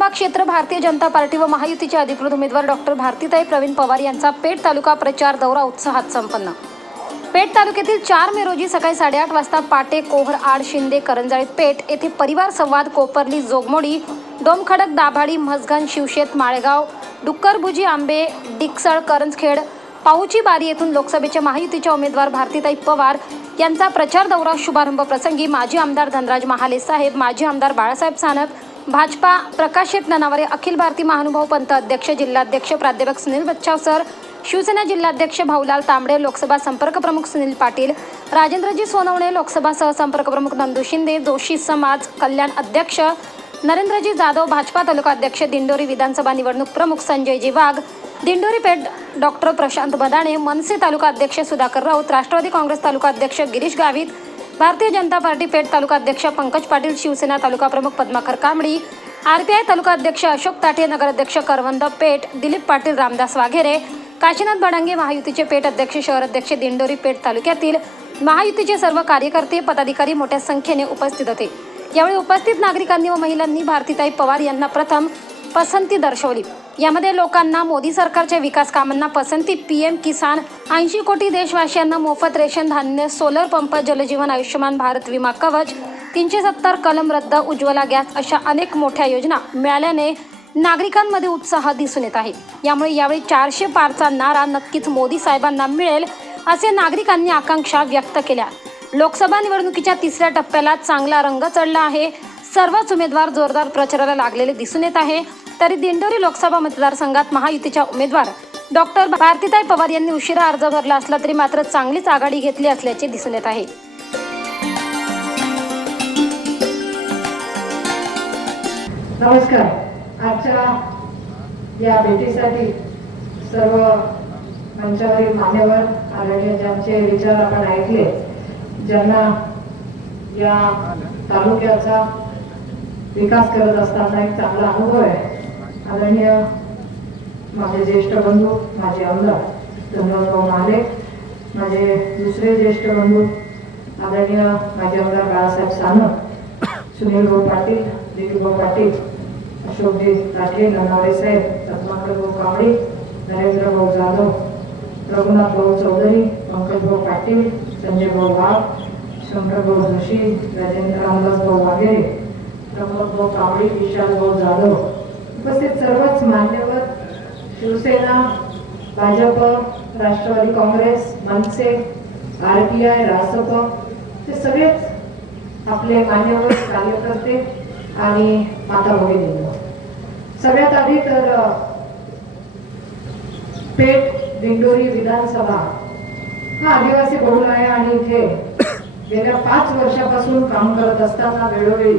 लोकसभा क्षेत्र भारतीय जनता पार्टी व महायुतीचे अधिकृत उमेदवार डॉक्टर भारतीताई प्रवीण पवार यांचा पेठ तालुका प्रचार दौरा उत्साहात संपन्न। पेठ तालुक्यातील 4 मे रोजी सकाळी 8:30 वाजता पाटे, कोहर, आड, शिंदे, करंजाळी, पेठ येथे परिवार संवाद, कोपरली, जोगमोडी, डोमखडक, दाभाडी, म्हसघन, शिवशेत, माळेगाव, डुक्करभुजी, आंबे, डिकसळ, करंजखेड, पाऊची बारी येथून लोकसभेच्या महायुतीच्या उमेदवार भारतीताई पवार यांचा प्रचार दौरा शुभारंभ प्रसंगी माजी आमदार धनराज महाले साहेब, माजी आमदार बाळासाहेब सानप, भाजपा प्रकाश शेट ननावरे, अखिल भारतीय महानुभाव पंथ अध्यक्ष, जिल्हाध्यक्ष प्राध्यापक सुनील बच्छाव सर, शिवसेना जिल्हाध्यक्ष भाऊलाल तांबडे, लोकसभा संपर्क प्रमुख सुनील पाटील, राजेंद्रजी सोनवणे, लोकसभा सहसंपर्क प्रमुख नंदू शिंदे, जोशी समाज कल्याण अध्यक्ष नरेंद्रजी जाधव, भाजपा तालुका अध्यक्ष, दिंडोरी विधानसभा निवडणूक प्रमुख संजयजी वाघ, दिंडोरी पेठ डॉक्टर प्रशांत बदाणे, मनसे तालुका अध्यक्ष सुधाकर राऊत, राष्ट्रवादी काँग्रेस तालुका अध्यक्ष गिरीश गावित, भारतीय जनता पार्टी पेठ तालुका अध्यक्ष पंकज पाटील, शिवसेना तालुका प्रमुख पद्माकर कांबडी, आरपीआय तालुका अध्यक्ष अशोक ताठे, नगराध्यक्ष करवंद पेठ दिलीप पाटील, रामदास वाघेरे, काशीनाथ बडांगे, महायुतीचे पेठ अध्यक्ष, शहर अध्यक्ष, दिंडोरी पेठ तालुक्यातील महायुतीचे सर्व कार्यकर्ते, पदाधिकारी मोठ्या संख्येने उपस्थित होते। यावेळी उपस्थित नागरिकांनी व महिलांनी भारतीताई पवार यांना प्रथम पसंती दर्शवली। यामध्ये लोकांना मोदी सरकारच्या विकास कामांना पसंती, पीएम किसान, 80 कोटी देशवासियांना मोफत रेशन धान्य, सोलर पंप, जलजीवन, आयुष्यमान भारत विमा कवच, 370 कलम रद्द, उज्ज्वला गॅस अशा अनेक मोठ्या योजना मिळाल्याने नागरिकांमध्ये उत्साह दिसून येत आहे। यामुळे यावेळी 400 पारचा नारा नक्कीच मोदी साहेबांना मिळेल असे नागरिकांनी आकांक्षा व्यक्त केल्या। लोकसभा निवडणुकीच्या 3ऱ्या टप्प्याला चांगला रंग चढला आहे। सर्वच उमेदवार जोरदार प्रचाराला लागलेले दिसून येत आहे। तरी दिंडोरी लोकसभा मतदारसंघात महायुतीच्या उमेदवार डॉक्टर भारतीताई पवार यांनी उशिरा अर्ज भरला असला तरी मात्र चांगलीच आघाडी घेतली असल्याचे दिसून येत आहे। नमस्कार। आजच्या या भेटीसाठी सर्व मंचावरील मान्यवर आदरणीय ज्यांचे विचार आपण ऐकले, ज्यांना या तालुक्याचा विकास करत असताना एक चांगला अनुभव आहे, आदरणीय माझे ज्येष्ठ बंधू, माझे आमदार धनराज महाले, माझे दुसरे ज्येष्ठ बंधू आदरणीय माझे आमदार बाळासाहेब सानप, सुनील भाऊ पाटील, दिलीप भाऊ पाटील, अशोकजी ताठे, ननावरे साहेब, पद्माकर भाऊ कांबडी, नरेंद्र भाऊ जाधव, रघुनाथ भाऊ चौधरी, पंकज भाऊ पाटील, संजय भाऊ वाघ, शंकर भाऊ जोशी, राजेंद्र रामदास भाऊ वाघेरे, प्रमोद भाऊ कांबडी, विशाल भाऊ जाधव, उपस्थित सर्वच मान्यवर, शिवसेना, भाजप, राष्ट्रवादी काँग्रेस, मनसे, आरपीआय, रासप, ते सगळेच आपले मान्यवर कार्यकर्ते आणि माता भगिनी। सगळ्यात आधी तर पेठ दिंडोरी विधानसभा हा आदिवासी बहुल आहे आणि इथे गेल्या 5 वर्षापासून काम करत असताना वेळोवेळी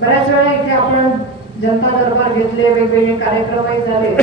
बऱ्याच वेळा इथे आपण जनता दरबार घेतले, वेगवेगळे कार्यक्रमही झाले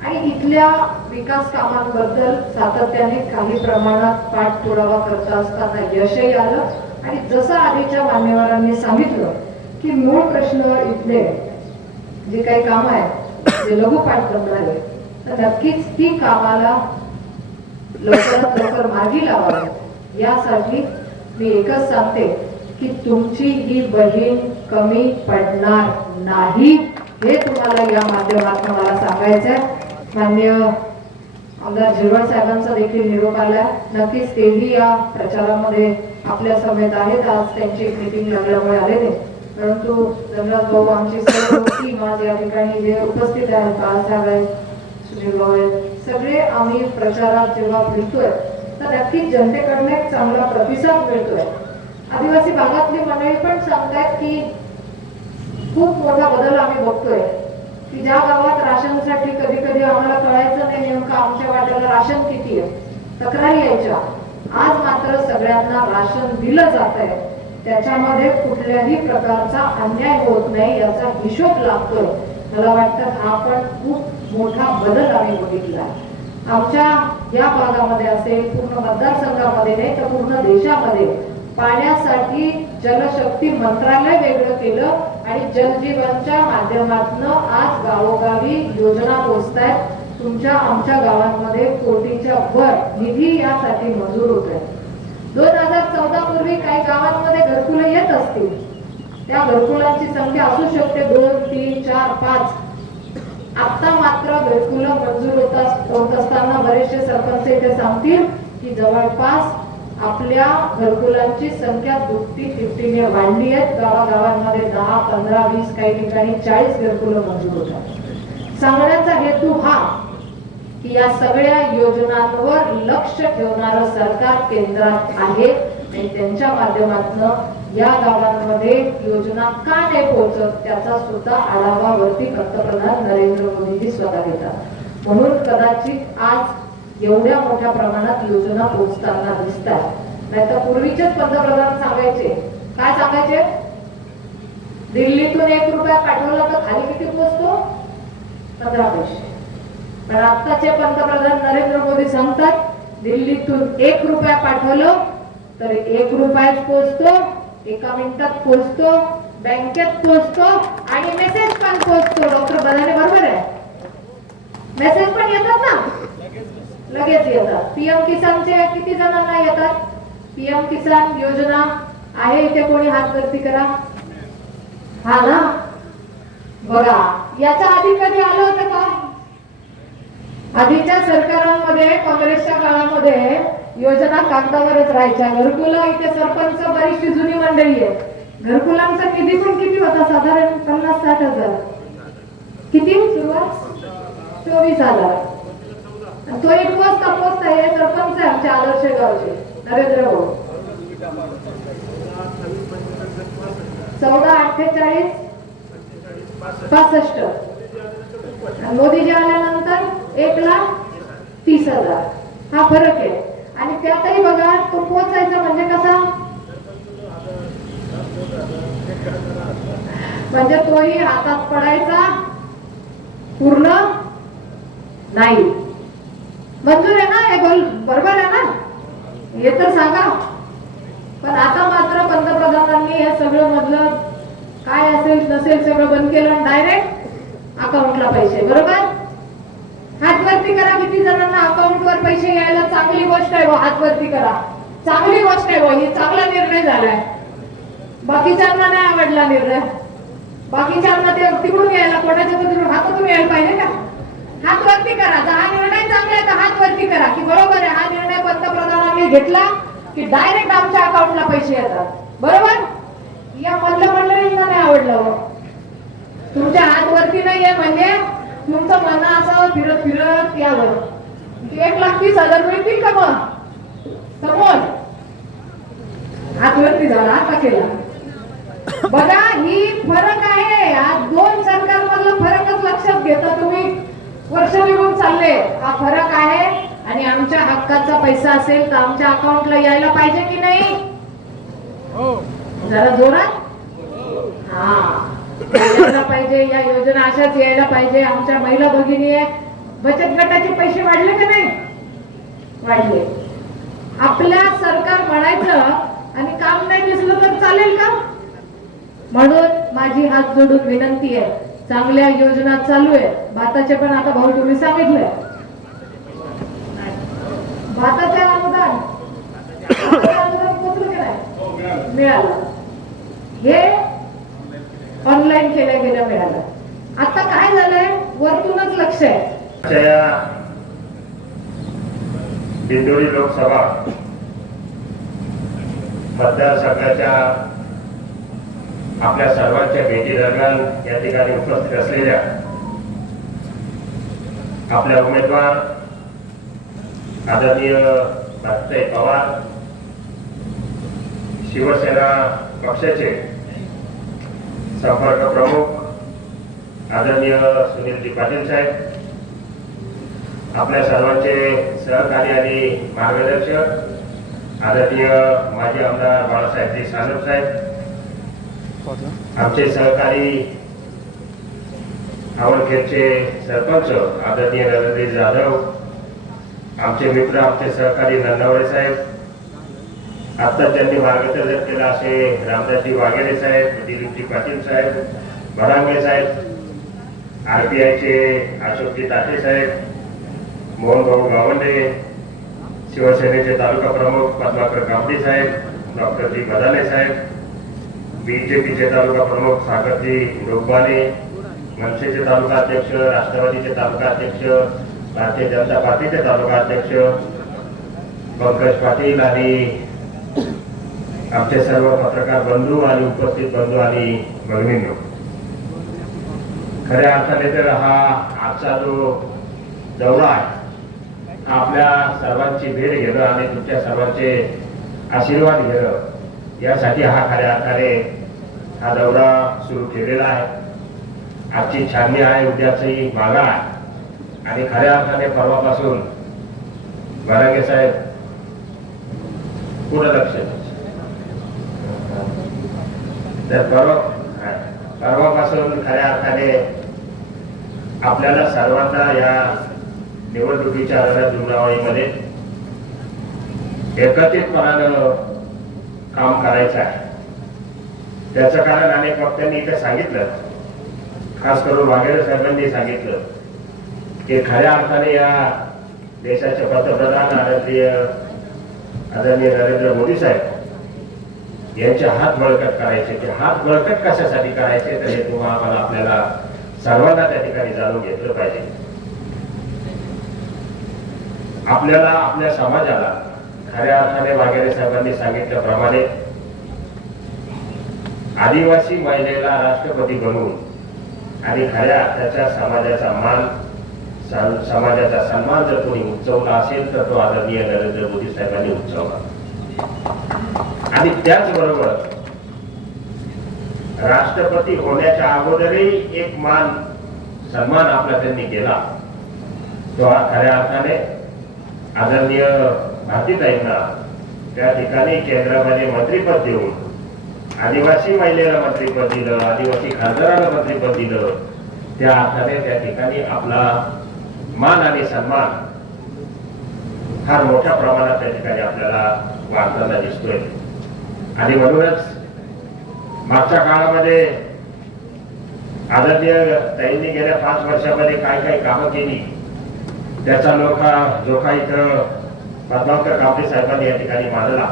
आणि इथल्या विकास कामांबद्दल सातत्याने काही प्रमाणात पाठपुरावा करत असताना यशही आलं। आणि जसं आधीच्या मान्यवरांनी सांगितलं की मूळ प्रश्न इथले जे काही काम आहे, जे लघुपाठ जमणार आहे, तर नक्कीच ती कामाला लवकरात लवकर मार्गी लावावी। यासाठी मी एकच सांगते की तुमची ही बहीण कमी पडणार नाही, हे तुम्हाला या माध्यमातून मला सांगायचं आहे। माननीय आमदार झिरवळ साहेबांचा देखील निरोप आला, नक्कीच तेही या प्रचारामध्ये आपल्या समेत आहेत। आज त्यांची एक मीटिंग लागल्यामुळे आले नाही, परंतु धनराज भाऊ आमची सर्व टीम आज या ठिकाणी जे उपस्थित आहेत, बाळासाहेब आहेत, सुनील भाऊ आहेत, सगळे आम्ही प्रचारात जेव्हा फिरतोय तर नक्कीच जनतेकडून एक चांगला प्रतिसाद मिळतोय। आदिवासी भागातली मंडळी पण सांगतायत की खूप मोठा बदल आम्ही बघतोय, की ज्या गावात राशनसाठी कधी कधी आम्हाला कळायचं नाही नेमकं आमच्या वाट्याला राशन किती आहे, तक्रारी यायच्या, आज मात्र सगळ्यांना राशन दिलं जात आहे, त्याच्यामध्ये कुठल्याही प्रकारचा अन्याय होत नाही याचा हिशोब लागतोय। मला वाटतं हा पण खूप मोठा बदल आम्ही बघितला। आमच्या या भागामध्ये असेल, पूर्ण मतदारसंघामध्ये नाही तर पूर्ण देशामध्ये पाण्यासाठी जलशक्ती मंत्रालय वेगळं केलं आणि जलजीवनच्या माध्यमातून आज गावोगावी योजना पोहोचतायत। तुमच्या आमच्या गावांमध्ये कोटीच्या वर निधी यासाठी मंजूर होतोय। 2014 पूर्वी काही गावांमध्ये घरकुलं येत असतील, त्या घरकुलांची संख्या असू शकते 2, 3, 4, 5. आता मात्र घरकुलं मंजूर होत असताना बरेचसे सरपंच इथे सांगतील की जवळपास आपल्या घरकुलांची संख्या दुपटी तिपटीने वाढली आहे. गावागावांमध्ये 10, 15, 20, काही ठिकाणी 40 घरकुलं मंजूर होतात. सांगण्याचा हेतू हा की या सगळ्या योजनांवर लक्ष ठेवणारं सरकार केंद्रात आहे आणि त्यांच्या माध्यमातून या गावांमध्ये योजना का नाही पोहोचत त्याचा सुद्धा आढावा वरती पंतप्रधान नरेंद्र मोदीजी स्वतः घेतात. म्हणून कदाचित आज एवढ्या मोठ्या प्रमाणात योजना पोहोचताना दिसतात. नाहीतर पूर्वीचेच पंतप्रधान सांगायचे, काय सांगायचे, दिल्लीतून 1 रुपया पाठवला तर खाली किती पोहोचतो, 15 पैसे. पण आताचे पंतप्रधान नरेंद्र मोदी सांगतात दिल्लीतून 1 रुपया पाठवलं तर 1 रुपयाच पोहोचतो, 1 मिनिटात पोहोचतो, बँकेत पोहोचतो आणि मेसेज पण पोहोचतो. डॉक्टर बदाने बरोबर आहे, मेसेज पण येतात ना, लगेच येतात. पीएम किसानचे किती जणांना येतात? पीएम किसान योजना आहे इथे, कोणी हात वरती करा. हा ना, बघा याच्या आधी कधी आलं होतं का? आधीच्या सरकारांमध्ये, काँग्रेसच्या काळामध्ये योजना कागदावरच राहायच्या. घरकुलं इथे सरपंच बरीचशी जुनी मंडळी आहे. घरकुलांचा निधी पण किती होता? साधारण 50-60 हजार. किती सुरुवात? 24,000. तो एक पोस्ट आहे, सरपंच आहे आमच्या आदर्श गावचे नरेंद्र भाऊ. 1448 65. मोदीजी आल्यानंतर 1,30,000. हा फरक आहे. आणि त्यातही बघा तो पोचायचा म्हणजे कसा, म्हणजे तोही हातात पडायचा पूर्ण नाही. मंजूर आहे ना हे? बरोबर आहे ना? हे तर सांगा. पण आता मात्र पंतप्रधानांनी हे सगळं मधलं काय असेल नसेल सगळं बंद केलं, डायरेक्ट अकाउंटला पैसे. बरोबर, हात वरती करा. किती जणांना अकाउंटवर पैसे यायला? चांगली गोष्ट आहे, हात वरती करा. चांगली गोष्ट आहे, ही चांगला निर्णय झालाय. बाकीच्यांना नाही आवडला निर्णय. बाकीच्यांना ते तिकडून यायला, कोणाच्या तिकडून हातातून यायला पाहिजे का? हात वरती करा. हा निर्णय चांगला आहे तर हात वरती करा की बरोबर आहे. हा निर्णय पंतप्रधानांनी घेतला की डायरेक्ट आमच्या अकाउंटला पैसे येतात. बरोबर, या मधल्या मंडळींना नाही आवडलं. तुमच्या हात वरती नाहीये म्हणजे तुमचं मन असं फिरत फिरत यावर 1,30,000 मिळतील का? मग समोर हात वरती झाला, आता केला. बघा ही फरक आहे. हा 2 सरकारमधला फरकच लक्षात घेता तुम्ही. वर्ष निघून चालले, हा फरक आहे. आणि आमच्या हक्काचा पैसा असेल तर आमच्या अकाउंटला यायला पाहिजे की नाही? जरा जोरात. हा, यायला पाहिजे. या योजना अशाच यायला पाहिजे. आमच्या महिला भगिनी बचत गटाचे पैसे वाढले का नाही? वाढले. आपल्या सरकार म्हणायचं आणि काम नाही दिसलं तर चालेल का? म्हणून माझी हात जोडून विनंती आहे, चांगल्या योजना चालू आहे. भाताचे पण आता भाऊ तुम्ही सांगितलंय, भाताचे अनुदान पोहोचलं की नाही? मिळालं. हे ऑनलाईन केल्या गेल्या मिळालं. आता काय झालंय, वरतूनच लक्ष आहे. दिंडोरी लोकसभा मतदारसंघाच्या आपल्या सर्वांच्या भेटी दरम्यान या ठिकाणी उपस्थित असलेल्या आपल्या उमेदवार आदरणीय भारतीताई पवार, शिवसेना पक्षाचे संपर्क प्रमुख आदरणीय सुनीलजी पाटील साहेब, आपल्या सर्वांचे सहकारी आणि मार्गदर्शक आदरणीय माजी आमदार बाळासाहेबजी सानप साहेब, आमचे सहकारी आवडखेडचे सरपंच आदरणीय नरेंद्र जाधव, आमचे मित्र आमचे सहकारी नन्नावळे साहेब, आता त्यांनी मार्गदर्शन केलं असे रामदासजी वाघेरे साहेब, दिलीपजी पाटील साहेब, भरांगे साहेब, RBIचे अशोकजी ताटे साहेब, मोहनभाऊ गावंडे, शिवसेनेचे तालुका प्रमुख पद्माकर कापडी साहेब, डॉक्टर जी बदाले साहेब, बीजेपीचे तालुका प्रमुख सागरजी डोकवाले, मनसेचे तालुका अध्यक्ष, राष्ट्रवादीचे तालुका अध्यक्ष, भारतीय जनता पार्टीचे तालुका अध्यक्ष पंकज पाटील आणि आमचे सर्व पत्रकार बंधू आणि उपस्थित बंधू आणि भगिनींनो, खऱ्या अर्थाने तर हा आजचा जो दौरा आहे हा आपल्या सर्वांची भेट घेणं आणि तुमच्या सर्वांचे आशीर्वाद घेणं यासाठी हा खऱ्या अर्थाने हा दौरा सुरू केलेला आहे. आजची छाननी आहे, उद्याची मागा आहे आणि खऱ्या अर्थाने परवापासून वरांगे साहेब पुढे लक्ष तर परवापासून खऱ्या अर्थाने आपल्याला सर्वांना या निवडणुकीच्या रणधुमाळीमध्ये एकत्रितपणानं काम करायचं आहे. त्याचं कारण अनेक वक्त्यांनी इथे सांगितलं, खास करून वाघेरे साहेबांनी सांगितलं की खऱ्या अर्थाने या देशाचे पंतप्रधान आदरणीय नरेंद्र मोदी साहेब यांचे हात बळकट करायचे. ते हात बळकट कशासाठी करायचे तर हे तुम्हाला आपल्याला सर्वांना त्या ठिकाणी जाणून घेतलं पाहिजे. आपल्याला आपल्या समाजाला खऱ्या अर्थाने वाघेरे साहेबांनी सांगितल्याप्रमाणे आदिवासी महिलेला राष्ट्रपती बनवून आणि खऱ्या अर्थाच्या समाजाचा मान समाजाचा सन्मान जर कोणी उंचवला असेल तर तो आदरणीय नरेंद्र मोदी साहेबांनी उंचवला. आणि त्याचबरोबर राष्ट्रपती होण्याच्या अगोदरही एक मान सन्मान आपला त्यांनी केला. तो खऱ्या अर्थाने आदरणीय भारतीताईंना त्या ठिकाणी केंद्रामध्ये मंत्रीपद देऊन आदिवासी महिलेला मंत्रीपद दिलं, आदिवासी खासदाराला मंत्रीपद दिलं. त्या अर्थाने त्या ठिकाणी आपला मान आणि सन्मान फार मोठ्या प्रमाणात त्या ठिकाणी आपल्याला वाढताना दिसतोय. आणि म्हणूनच मागच्या काळामध्ये आदरणीय ताईंनी गेल्या 5 वर्षामध्ये काय काय कामं केली त्याचा जोखा इथं पद्माकर कापडे साहेबांनी या ठिकाणी मांडला.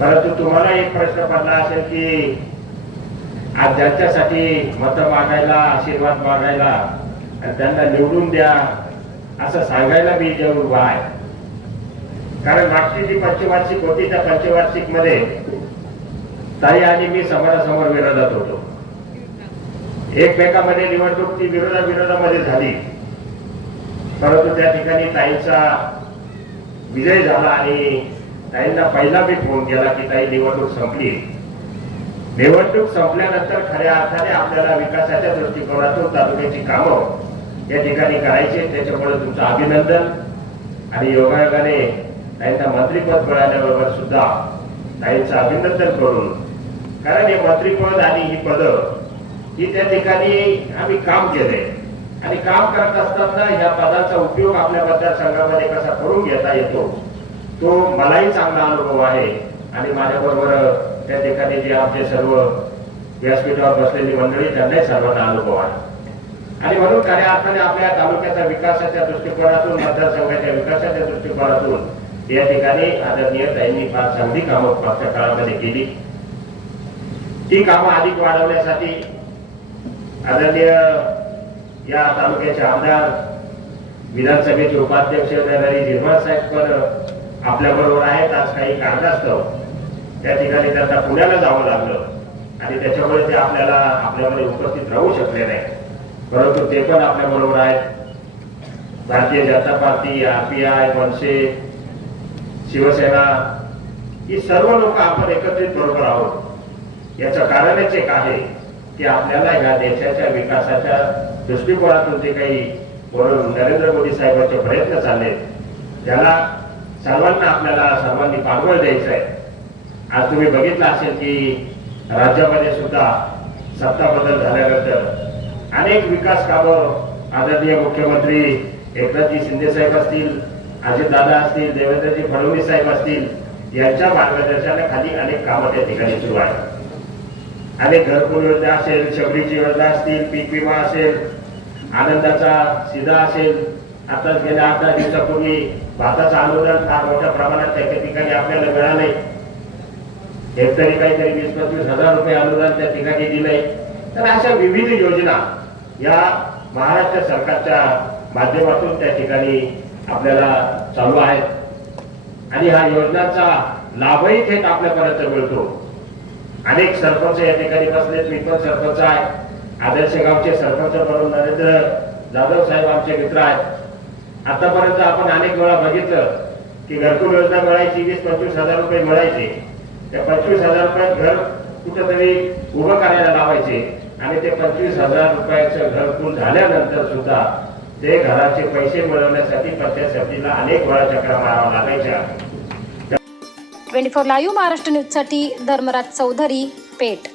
परंतु तुम्हाला एक प्रश्न पडला असेल की आज ज्यांच्यासाठी मत मागायला, आशीर्वाद मागायला आणि त्यांना निवडून द्या असं सांगायला मी जेव्हा उभा आहे. कारण मागची जी पंचवार्षिक होती त्या पंचवार्षिक मध्ये ताई आणि मी समोरासमोर विरोधात होतो. एकमेकांमध्ये निवडणूक ती विरोधामध्ये झाली, परंतु त्या ठिकाणी ताईंचा विजय झाला आणि ताईंना पहिला मी फोन केला की ताई निवडणूक संपली. निवडणूक संपल्यानंतर खऱ्या अर्थाने आपल्याला विकासाच्या दृष्टिकोनातून तालुक्याची कामं या ठिकाणी करायची. त्याच्यामुळे तुमचं अभिनंदन आणि योगायोगाने ताईंना मंत्रीपद मिळाल्याबरोबर सुद्धा ताईंचं अभिनंदन करून, कारण हे मंत्रीपद आणि ही पदं ही त्या ठिकाणी आम्ही काम केलंय आणि काम करत असताना ह्या पदाचा उपयोग आपल्या मतदारसंघामध्ये कसा करून घेता येतो तो मलाही चांगला अनुभव आहे. आणि माझ्याबरोबर त्या ठिकाणी जे आमचे सर्व व्यासपीठावर बसलेली मंडळी त्यांनाही सर्वांना अनुभव आहे. आणि म्हणून खऱ्या अर्थाने आपल्या तालुक्याच्या विकासाच्या दृष्टिकोनातून, मतदारसंघाच्या विकासाच्या दृष्टिकोनातून या ठिकाणी आदरणीय ताईंनी फार चांगली कामं मागच्या काळामध्ये केली. ती कामं अधिक वाढवण्यासाठी आदरणीय या तालुक्याचे आमदार, विधानसभेचे उपाध्यक्ष निर्मळ साहेब पण आपल्या बरोबर आहेत. आज काही कारणास्तव त्या ठिकाणी त्यांना पुण्याला जावं लागलं आणि त्याच्यामुळे ते आपल्यामध्ये उपस्थित राहू शकले नाही, परंतु ते पण आपल्या बरोबर आहेत. भारतीय जनता पार्टी, RPI, मनसे, शिवसेना ही सर्व लोक आपण एकत्रित बरोबर आहोत. याचं कारणच एक आहे की आपल्याला या देशाच्या विकासाच्या दृष्टिकोनातून जे काही नरेंद्र मोदी साहेबांचे प्रयत्न चालले त्याला आपल्याला सर्वांनी पाठबळ द्यायचं आहे. आज तुम्ही बघितलं असेल की राज्यामध्ये सुद्धा सत्ता बदल झाल्यानंतर अनेक विकास कामं आदरणीय मुख्यमंत्री एकनाथजी शिंदे साहेब असतील, अजितदादा असतील, देवेंद्रजी फडणवीस साहेब असतील, यांच्या मार्गदर्शनाखाली अनेक कामं त्या ठिकाणी सुरू आहेत. अनेक घरकुल योजना असेल, शबरीची योजना असतील, पीक विमा असेल, आनंदाचा सीधा असेल. आता गेल्या 8-10 दिवसापूर्वी भाताचं अनुदान फार मोठ्या प्रमाणात त्या ठिकाणी आपल्याला मिळाले. हेक्टरी काहीतरी 20-25 हजार रुपये अनुदान त्या ठिकाणी दिलंय. तर अशा विविध योजना या महाराष्ट्र सरकारच्या माध्यमातून त्या ठिकाणी आपल्याला चालू आहेत आणि ह्या योजनांचा लाभही थेट आपल्यापर्यंत मिळतो. अनेक सरपंच या ठिकाणी बसलेत. मी पण सरपंच आहे. आदर्श गावचे सरपंच म्हणून नरेंद्र जाधव साहेब आमचे मित्र आहेत. आतापर्यंत आपण अनेक वेळा बघितलं की घरकुल योजना मिळायची, 20-25 हजार रुपये मिळायचे. त्या 25 हजार रुपयात घर कुठंतरी उभं करायला लावायचे आणि ते 25 हजार रुपयाचं घरकुल झाल्यानंतर सुद्धा ते घराचे पैसे मिळवण्यासाठी पंचायत समितीला अनेक वेळा चक्रा मारावा लागायच्या. 24 लाईव्ह महाराष्ट्र न्यूजसाठी धर्मराज चौधरी, पेठ.